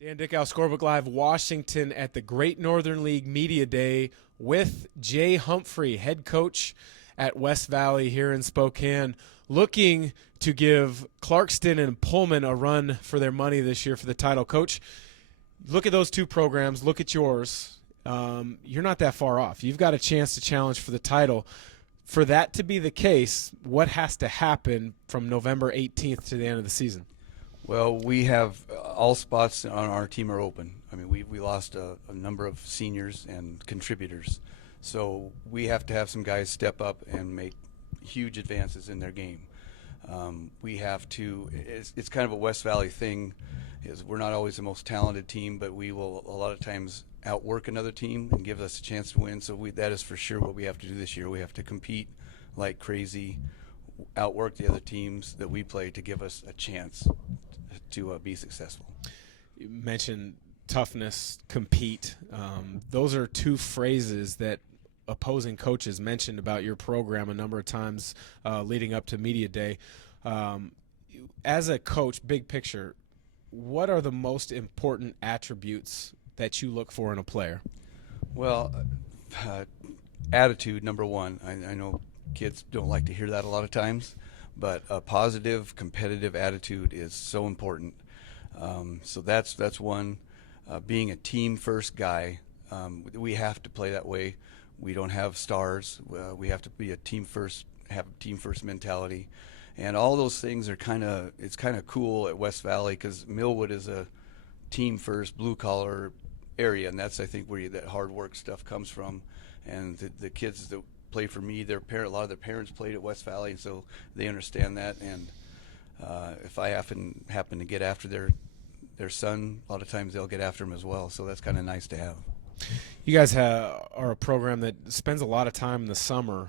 Dan Dickau, Scorebook Live Washington at the Great Northern League Media Day with Jay Humphrey, head coach at West Valley here in Spokane, looking to give Clarkston and Pullman a run for their money this year for the title. Coach, look at those two programs. Look at yours. You're not that far off. You've got a chance to challenge for the title. For that to be the case, what has to happen from November 18th to the end of the season? Well, we have all spots on our team are open. I mean, we lost a number of seniors and contributors. So we have to have some guys step up and make huge advances in their game. We have to, it's kind of a West Valley thing, is we're not always the most talented team, but we will a lot of times outwork another team and give us a chance to win. So that is for sure what we have to do this year. We have to compete like crazy, outwork the other teams that we play to give us a chance to be successful. You mentioned toughness, compete. Those are two phrases that opposing coaches mentioned about your program a number of times leading up to Media Day. As a coach, big picture, what are the most important attributes that you look for in a player? Well, attitude, number one. I know kids don't like to hear that a lot of times, but a positive, competitive attitude is so important. So that's one. Being a team-first guy, we have to play that way. We don't have stars. We have to be a team-first, have a team-first mentality, and all those things are it's kind of cool at West Valley because Millwood is a team-first, blue-collar area, and that's I think where that hard work stuff comes from. And the kids that play for me, a lot of their parents played at West Valley, and so they understand that. And if I happen to get after their son, a lot of times they'll get after him as well. So that's kind of nice to have. You guys are a program that spends a lot of time in the summer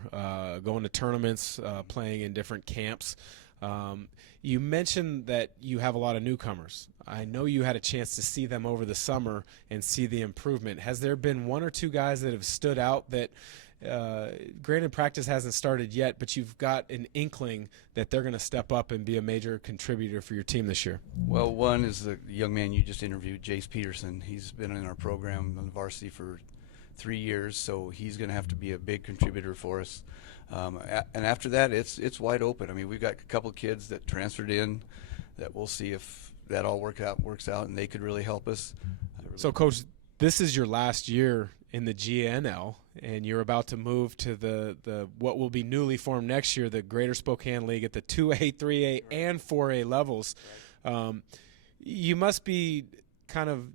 going to tournaments, playing in different camps. You mentioned that you have a lot of newcomers. I know you had a chance to see them over the summer and see the improvement. Has there been one or two guys that have stood out that, granted practice hasn't started yet, but you've got an inkling that they're going to step up and be a major contributor for your team this year? Well, one is the young man you just interviewed, Jace Peterson. He's been in our program on the varsity for 3 years, so he's going to have to be a big contributor for us. And after that, it's wide open. I mean, we've got a couple kids that transferred in that we'll see if that all works out, and they could really help us. So, Coach, this is your last year in the GNL, and you're about to move to the what will be newly formed next year, the Greater Spokane League at the 2A, 3A, and 4A levels. You must be kind of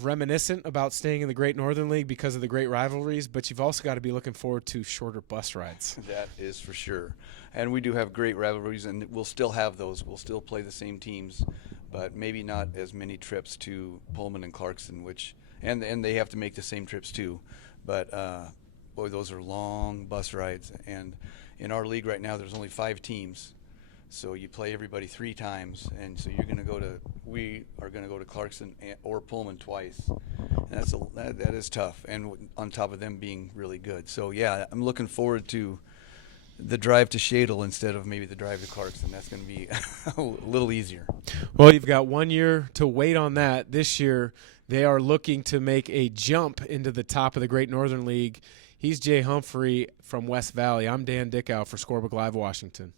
reminiscent about staying in the Great Northern League because of the great rivalries, but you've also got to be looking forward to shorter bus rides. That is for sure. And we do have great rivalries, and we'll still have those. We'll still play the same teams, but maybe not as many trips to Pullman and Clarkston, and they have to make the same trips too. But boy, those are long bus rides. And in our league right now, there's only 5 teams. So you play everybody 3 times, and so we are going to go to Clarkston or Pullman twice. And that is tough, and on top of them being really good. So yeah, I'm looking forward to the drive to Shadle instead of maybe the drive to Clarkston. That's going to be a little easier. Well, you've got 1 year to wait on that. This year, they are looking to make a jump into the top of the Great Northern League. He's Jay Humphrey from West Valley. I'm Dan Dickau for Scorebook Live Washington.